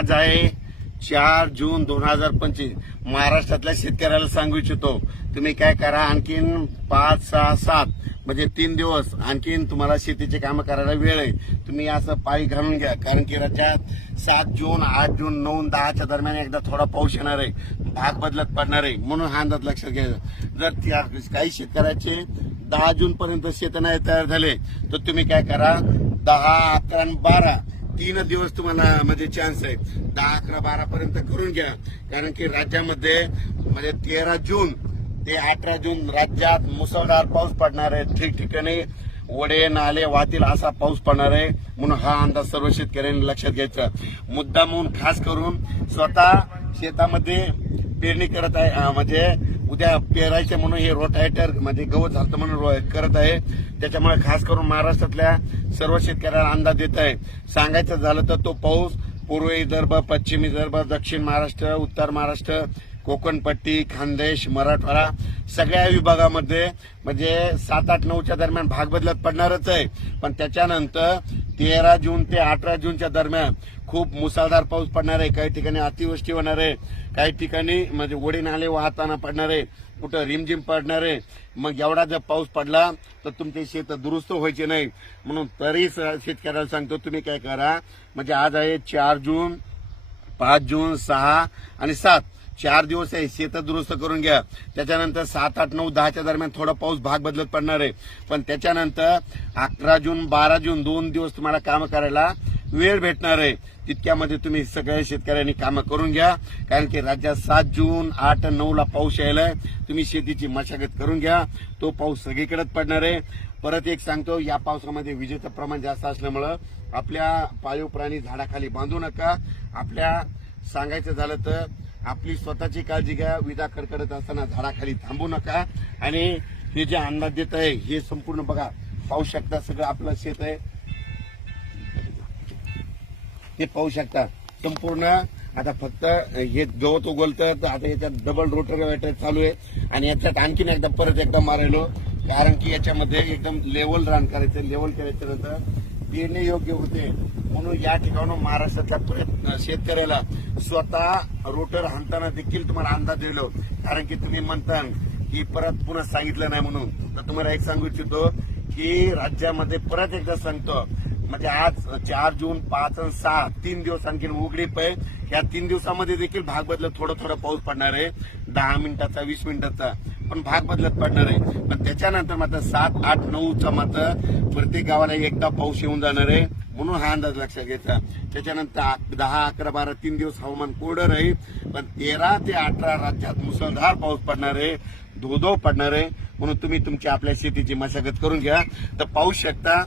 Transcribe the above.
आज आहे चार जून दोन हजार पंचवीस. महाराष्ट्रातल्या शेतकऱ्याला सांगू इच्छितो तुम्ही काय करा आणखीन पाच सहा सात म्हणजे तीन दिवस आणखीन तुम्हाला शेतीचे कामं करायला वेळ आहे. तुम्ही असं पायी घालून घ्या कारण की राज्यात सात जून आठ जून नऊ दहाच्या दरम्यान एकदा थोडा पाऊस येणार आहे. भाग बदलत पडणार आहे म्हणून हा अंदाज लक्षात घ्यायचा जर त्या काही शेतकऱ्याचे दहा जून पर्यंत शेत नाही तयार झाले तर तुम्ही काय करा दहा अकरा आणि बारा तीन दिवस तुम्हाला म्हणजे चान्स आहे दहा अकरा बारा पर्यंत करून घ्या. कारण की राज्यामध्ये म्हणजे तेरा जून ते अठरा जून राज्यात मुसळधार पाऊस पडणार आहे. ठिकठिकाणी वडे नाले वाहतील असा पाऊस पडणार आहे. म्हणून हा अंदाज सर्व शेतकऱ्यांनी लक्षात घ्यायचा. मुद्दा म्हणून खास करून स्वतः शेतामध्ये पेरणी करत आहे म्हणजे उद्या पेरायचे म्हणून हे रोटायटर म्हणजे गवत झालं म्हणून रो- करत आहे. त्याच्यामुळे खास करून महाराष्ट्रातल्या सर्व शेतकऱ्यांना अंदाज देत आहे. सांगायचं झालं तर तो पाऊस पूर्व विदर्भ पश्चिम विदर्भ दक्षिण महाराष्ट्र उत्तर महाराष्ट्र कोकणपट्टी खानदेश मराठवाडा सगळ्या विभागामध्ये म्हणजे सात आठ नऊच्या दरम्यान भाग बदलत पडणारच आहे. पण त्याच्यानंतर तेरा जून ते अठरा जूनच्या दरम्यान खूप मुसळधार पाऊस पडणार आहे. काही ठिकाणी अतिवृष्टी होणार आहे. काही ठिकाणी म्हणजे ओढे नाले वाहताना पडणार आहे. कुठं रिमझिम पडणार आहे. मग एवढा जर पाऊस पडला तर तुमचे शेत दुरुस्त व्हायचे नाही. म्हणून तरी स- शेतकऱ्याला सांगतो तुम्ही काय करा म्हणजे आज आहे चार जून पाच जून सहा आणि सात. चार दिवस आहे शेत दुरुस्त करून घ्या. त्याच्यानंतर सात आठ नऊ दहाच्या दरम्यान थोडा पाऊस भाग बदलत पडणार आहे. पण त्याच्यानंतर अकरा जून बारा जून दोन दिवस तुम्हाला काम करायला वेळ भेटणार आहे. तितक्यामध्ये तुम्ही सगळ्या शेतकऱ्यांनी कामं करून घ्या. कारण की राज्यात सात जून आठ नऊ ला पाऊस यायलाय तुम्ही शेतीची मशागत करून घ्या. तो पाऊस सगळीकडेच पडणार आहे. परत एक सांगतो या पावसामध्ये विजेचं प्रमाण जास्त असल्यामुळं आपल्या पाळीव प्राणी झाडाखाली बांधू नका. आपल्या सांगायचं झालं तर आपली स्वतःची काळजी घ्या. विजा कडकडत असताना झाडाखाली थांबू नका. आणि हे जे अंदाज देत आहे हे संपूर्ण बघा. पाहू शकता सगळं आपलं शेत आहे. ते पाहू शकता. संपूर्ण आता फक्त हे गवत उगवलतं तर आता याच्यात डबल रोटर चालू आहे. आणि याच्यात आणखीन एकदा परत एकदा मारायलो. कारण की याच्यामध्ये एकदम लेवल रान करायचं लेवल केल्याच्यानंतर पेरणे योग्य होते. म्हणून या ठिकाणून महाराष्ट्रातल्या प्रयत्न शेतकऱ्याला स्वतः रोटर हाणताना देखील तुम्हाला अंदाज दिलो हो. कारण की तुम्ही म्हणता की परत पुन्हा सांगितलं नाही म्हणून. तर तुम्हाला एक सांगू इच्छितो की राज्यामध्ये परत एकदा सांगतो. म्हणजे आज चार जून पाच आणि सहा तीन दिवस आणखी उघडीप आहे या तीन दिवसामध्ये देखील भाग बदलत थोडं थोडं पाऊस पडणार आहे. दहा मिनिटाचा वीस मिनिटाचा पण भाग बदलत पडणार आहे. पण त्याच्यानंतर मात्र सात आठ नऊचा मात्र प्रत्येक गावाला एकदा पाऊस येऊन जाणार आहे. म्हणून हा अंदाज लक्षात घ्यायचा. त्याच्यानंतर आ- दहा अकरा बारा तीन दिवस हवामान कोरडं राहील. पण तेरा ते अठरा राज्यात मुसळधार पाऊस पडणार आहे. धोधो पडणार आहे. म्हणून तुम्ही तुमची आपल्या शेतीची मशागत करून घ्या. तर पाऊस शकता